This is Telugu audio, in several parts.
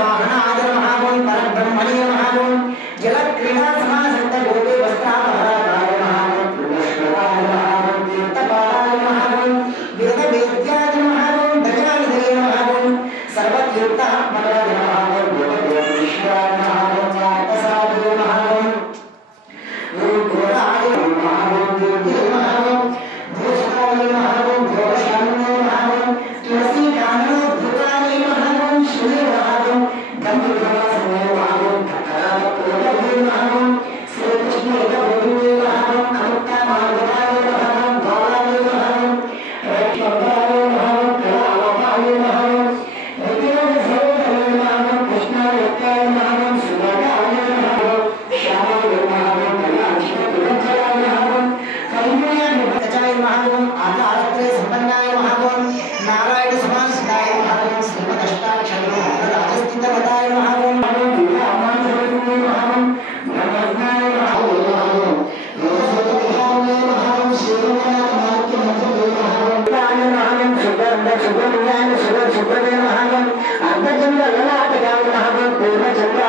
वाहनाय नमः ओम परब्रह्मणे नमः ओम जल क्रीडा समासक्त गोपे वस्त्रापहराय नमः ओम पुष्पवाय नमः ओम तीर्थपालाय नमः ओम वेद वेद्याय नमः ओम दयानिधये नमः ओम सर्वतीर्थात्मकाय नमः ओम योगेश्वराय नमः ओम पार्थसाधुये नमः ओम घोराय नमः ओम दुर्गे नमः ओम भूषणाय नमः ओम घोषाय नमः ओम तुलसी काननो भूताय नमः ओम श्री नमः ओम गंधर्वासने नमः ओम खतरापूर्वे नमः ओम श्री कृष्ण गोविंदे नमः ओम अमुक्ता माधवाय नमः ओम गौराय नमः ओम रक्षकाय नमः ओम कलावताय नमः ओम विद्योधराय नमः ओम कृष्णाय नमः ओम सुभगाय नमः ओम श्यामाय नमः ओम कलाश्वराय नमः ओम करुणाय नमः ओम आधारत्रे संपन्नाय नमः ओम नारायण समासिताय नमः ओम श्रीमदष्टाक्षर राजस्थितवताय नमः ओम विद्यामानसाय नमः ओम ब्रह्मज्ञाय नमः ओम योगसोतविहाय नमः ओम श्रीरंगनाथमार्गमध्यमे नमः ओम प्राण नमः ओम सुगंध सुगंधाय सुगंधे नमः ओम अर्धचंद्र ललाटकाय नमः ओम पूर्णचंद्र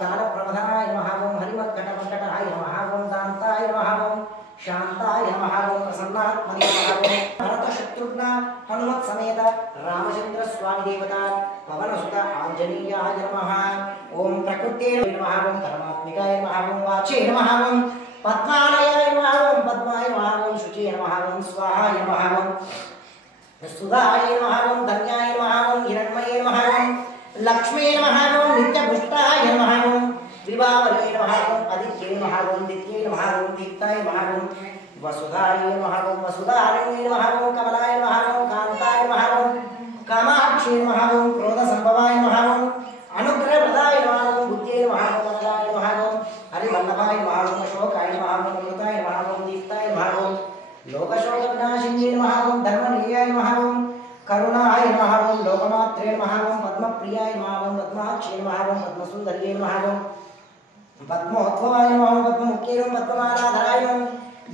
कालप्रमथनाय नमः ओम हरिमत्कटमंकटाय नमः ओम दान्ताय नमः ओम शांताय नमः ओम प्रसन्नात्मने नमः ओम भरत शत्रुघ्न हनुमत समेत रामचंद्र स्वामी देवता पवनसुत आंजनेयाय नमः ओम प्रकृते नमः ओम परमात्मिकाय नमः ओम वाचे नमः ओम पद्मालयाय नमः ओम पद्माय नमः ओम शुचे नमः ओम स्वाहाय नमः ओम सुधाय नमः ओम धन्याय नमः ओम हिरण्मये नमः ओम लक्ष्मी नमः ओम नित्यपुष्टाय नमः ओम विभावरे नमः ओम आदित्ये नमः ओम दित्ये नमः ओम दीप्ताय नमः ओम वसुधाय नमः ओम वसुधारिणे नमः ओम कमलाय नमः ओम कांताय नमः ओम कामाक्षी नमः ओम क्रोधसंभवाय नमः ओम अनुग्रहप्रदाय नमः ओम बुद्धये नमः ओम अमलाय नमः ओम हरिवल्लभाय नमः ओम अशोकाय नमः ओम अमृताय नमः ओम दीप्ताय नमः ओम लोकशोकविनाशिन्ये नमः ओम धर्मनिलयाय नमः ओम करुणाय नमः ओम लोकमात्रे नमः ओम पद्मप्रियाय नमः ओम पद्माक्षी नमः ओम पद्मसुंदर्ये नमः ओम पद्मोद्भवाय नमः ओम पद्ममुख्ये नमः पद्ममालाधराय नमः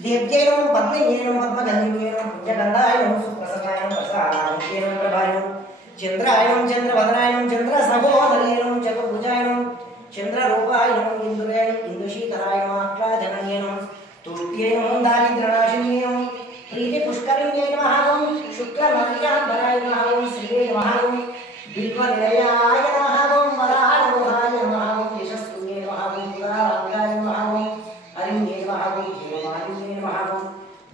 देव्ये नमः पद्मिन्ये नमः पद्मगन्धिन्ये नमः पुण्यगन्धाय नमः सुप्रसन्नाय नमः प्रसादाय नमः प्रभाय नमः चंद्राय नमः चंद्रवदनाय नमः चंद्रसहोदर्ये नमः चतुर्भुजाय नमः चंद्ररूपाय नमः इंदुरे इंदुशीतलाय नमः अक्लाजनन्ये नमः तुष्ट्ये नमः दारिद्र्यनाशिन्ये नमः प्रीतिपुष्करिण्ये नमः ओम शुक्लमर्याम्बराय नमः ओम श्रीये नमः ओम बिल्वनिलयाय नमः ओम वरारोहाय नमः ओम यशस्विये नमः ओम पुराणाय नमः ओम हरिण्ये नमः ओम हेममालिन्ये नमः ओम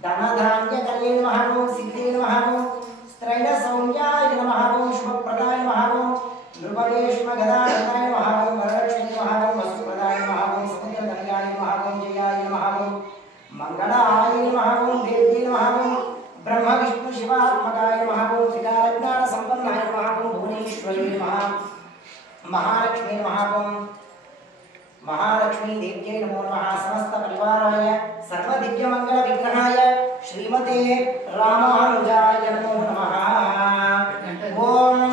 धनधान्यकर्ये नमः ओम सिद्धे नमः ओम स्त्रैणसौम्याय नमः ओम शुभप्रदाय नमः ओम नृपवेश्मगदाय नमः ओम वरलक्ष्मी नमः ओम वसुप्रदाय नमः ओम समुद्रकन्याय नमः ओम जयाय नमः ओम मंगलाय नमः ओम देव्ये नमः ओम ब्रह्म विष्णु शिवात्मकाय नमः ओम त्रिकालज्ञान संपन्नाय नमः ओम भुवनेश्वरी नमः महालक्ष्मी नमः ओम महालक्ष्मी देव्यै नमो नमः समस्त परिवाराय सर्वदिव्य मंगल विग्रहाय श्रीमते रामानुजाय नमो नमः ओम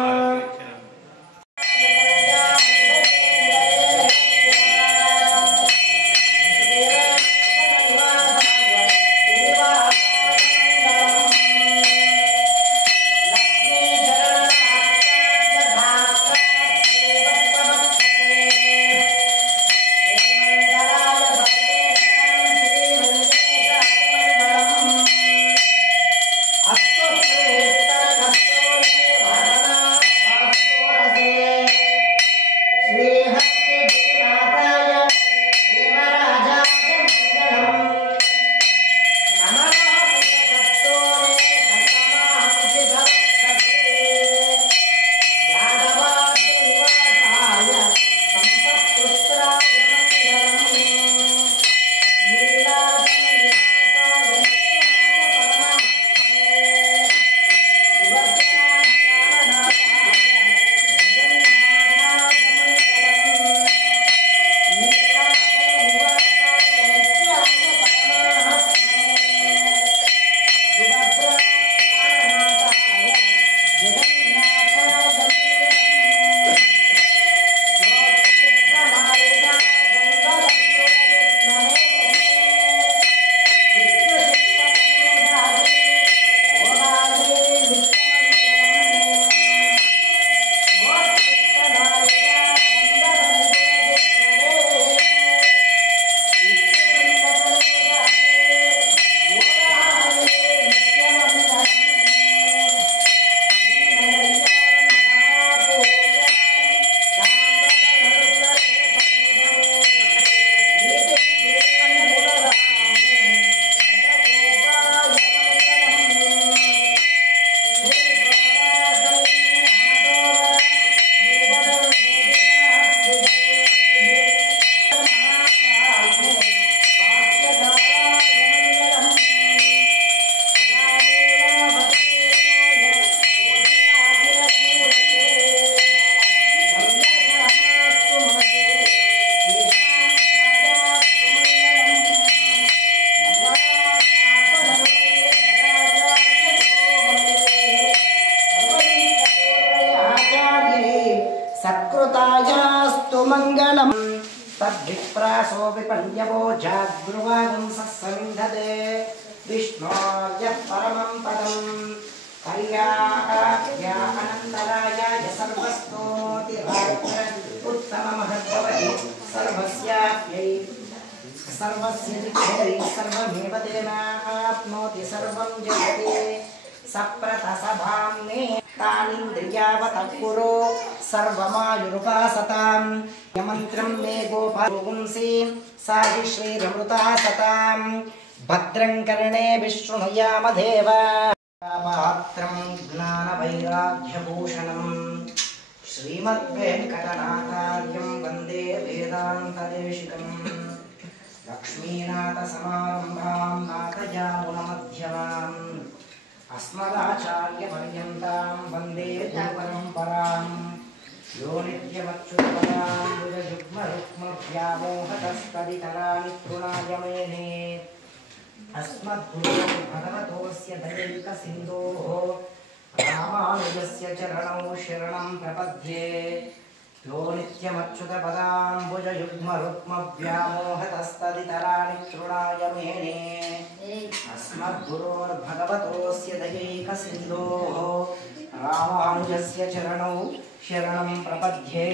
मंगलम तद्विप्रासो विपन्यवो जाग्रुवागुंसः समिन्धते विष्णोर्यः परमं पदं कल्याणाय अनन्तरायाय सर्वस्तोतिरात्र उत्तममहद्भवति सर्वस्याप्यै सर्वस्य दिक्खै सर्वमेव तेनाप्नोति सर्वं जगति सप्रतसभां मे तानीन्द्रियावतः सर्वमायुरुपासतां यमन्त्रं मे गोपालपुंसि साहि श्रीरमृता सतां भद्रं कर्णे विशृणुयामदेव पात्रं ज्ञानवैराग्यभूषणं श्रीमद्वेङ्कटनाथार्यं वन्दे वेदान्तदेशिकं लक्ष्मीनाथसमारम्भां नाथयामुनमध्यमाम् अस्मदाचार्यपर्यन्तां वन्दे गुरुपरम्परां यो नित्यमच्युतपदाम्बुजयुग्मरुक्मव्यामोहतस्तदितराणि तृणाय मेने अस्मद्गुरोः भगवतोऽस्य दयैकसिन्धोः रामानुजस्य चरणौ शरणं प्रपद्ये यो नित्यमच्युतपदाम्बुजयुग्मरुक्मव्यामोहतस्तदितराणि तृणाय मेने अस्मद्गुरोर्भगवतोऽस्य दयैकसिन्धोः रामानुजस्य चरणौ शरणं प्रपद्ये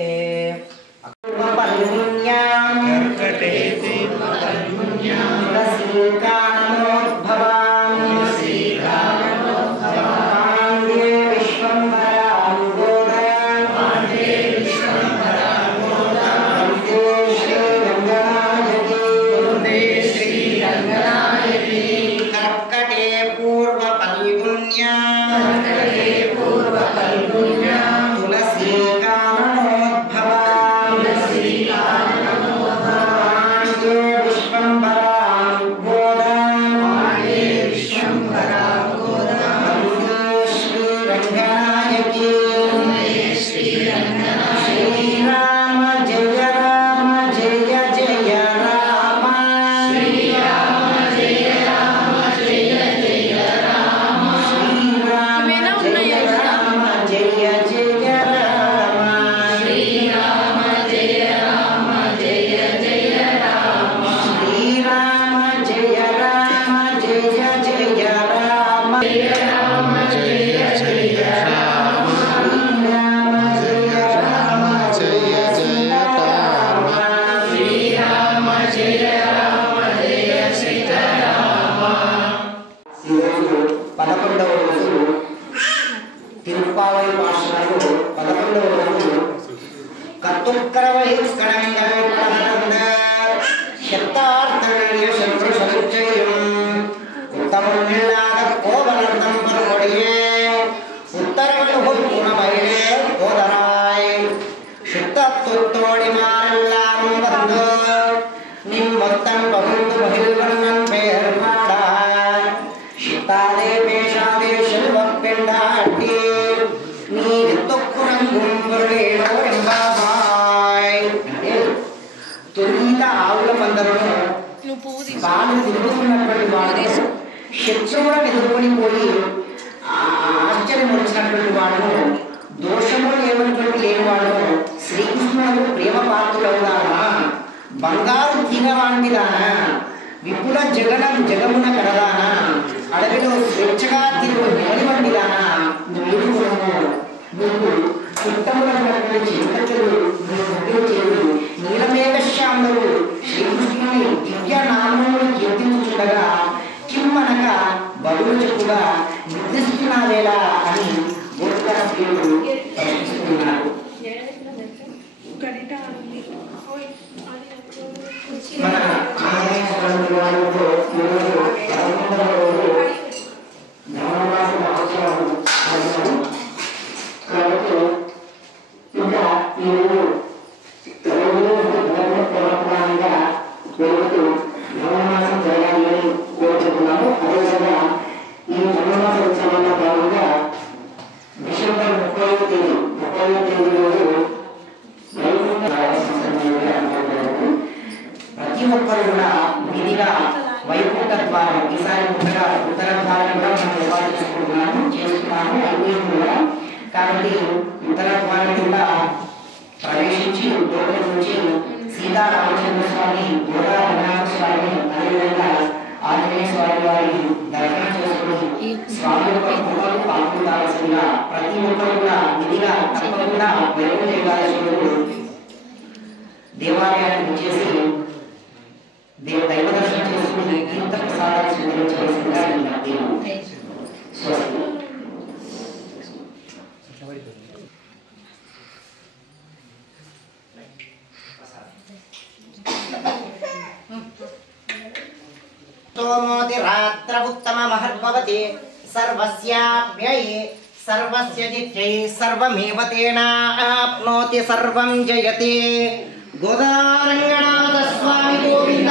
శత్రువులను ఎదుర్కొని పోయి ఆశ్చర్యం వచ్చినటువంటి వాడును దోషములు ఏమన్నటువంటి లేని వాడును శ్రీకృష్ణుడు ప్రేమ పాత్రులవుదానా బంగారు తీగవాంటిదానా విపుల జగమున కడదానా అడవిలో స్వేచ్ఛగా తిరుగు నెమలి వంటిదానా నువ్వు చుట్టములైనటువంటి చింతలు నీలమేఘశ్యాములు శ్రీకృష్ణుని దివ్య నామములను కీర్తించుచుండగా కిమ్మనక బదులు చెప్పుగా నిద్రిస్తున్నావేలా అని గోపికాశ్రీయుడు ప్రశ్నిస్తున్నాడు. మన ప్రతి ఒక్కరు కూడా విధిగా వైకుంఠ ద్వారం ఈసారి ఉత్తర ద్వారం కూడా మనం నిర్వహించుకుంటున్నాము చేస్తున్నాము అయిపోయింది కూడా. కాబట్టి ఉత్తర ద్వారం కూడా ప్రవేశించి లోపల నుంచి సీతా రామచంద్ర స్వామి గోదా రంగనాథ స్వామి అదేవిధంగా ఆంజనేయ స్వామి వారిని దర్శనం చేసుకుని స్వామి యొక్క కృపకు పాల్గొనాల్సిందిగా ప్రతి ఒక్కరు కూడా విధిగా తప్పకుండా వైకుంఠ ఏకాదశి దేవాలయానికి వచ్చేసి దైవ దర్శనం చేసుకుని తీర్థ ప్రసాదాలు స్వీకరించవలసిందిగా तोमोतिरात्र उत्तममहर्भवति सर्वस्याप्यये सर्वस्य जित्यै सर्वमेव तेनाप्नोति सर्वं जयते गोदारङ्गनाथ स्वामी गोविन्द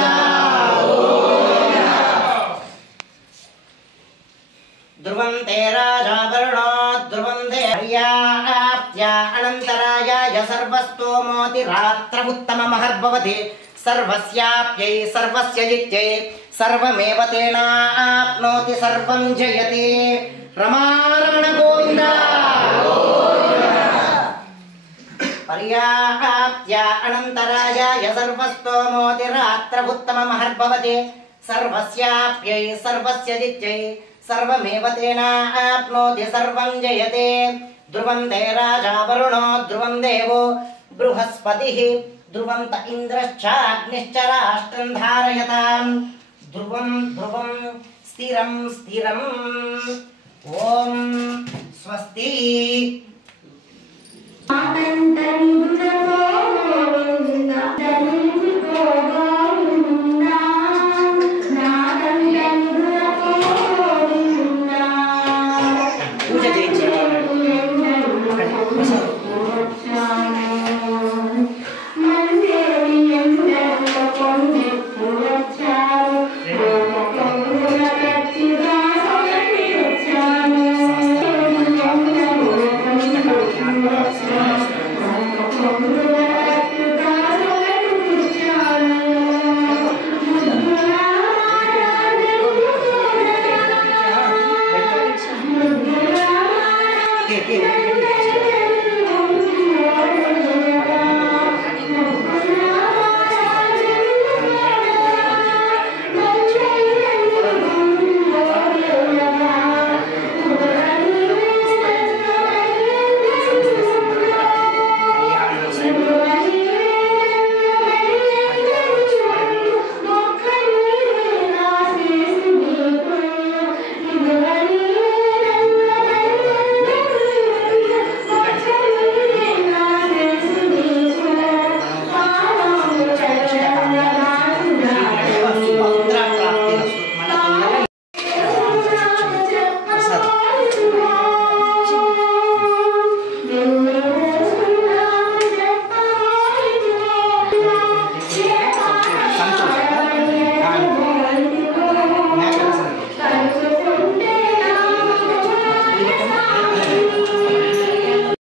ध्रुवं ते राजावरुणो ध्रुवं ते हर्याप्त्या अनन्तरायाय सर्वस्तोमोतिरात्र उत्तममहर्भवति सर्वस्याप्यै सर्वस्य जित्यै सर्वमेव तेनाप्नोति सर्वं जयते रमारमण गोविन्द पर्याप्त्या अनन्तरायाय सर्वस्तोमोतिरात्र उत्तममहर्भवति सर्वस्याप्यै सर्वस्य जित्यै सर्वमेव तेनाप्नोति सर्वं जयते ध्रुवं ते राजा वरुणो ध्रुवं देवो बृहस्पतिः ध्रुवं त इन्द्रश्चाग्निश्च राष्ट्रं धारयताम् ध्रुवं ध्रुवं स्थिरं स्थिरम् ॐ स्वस्ति पूजा Okay.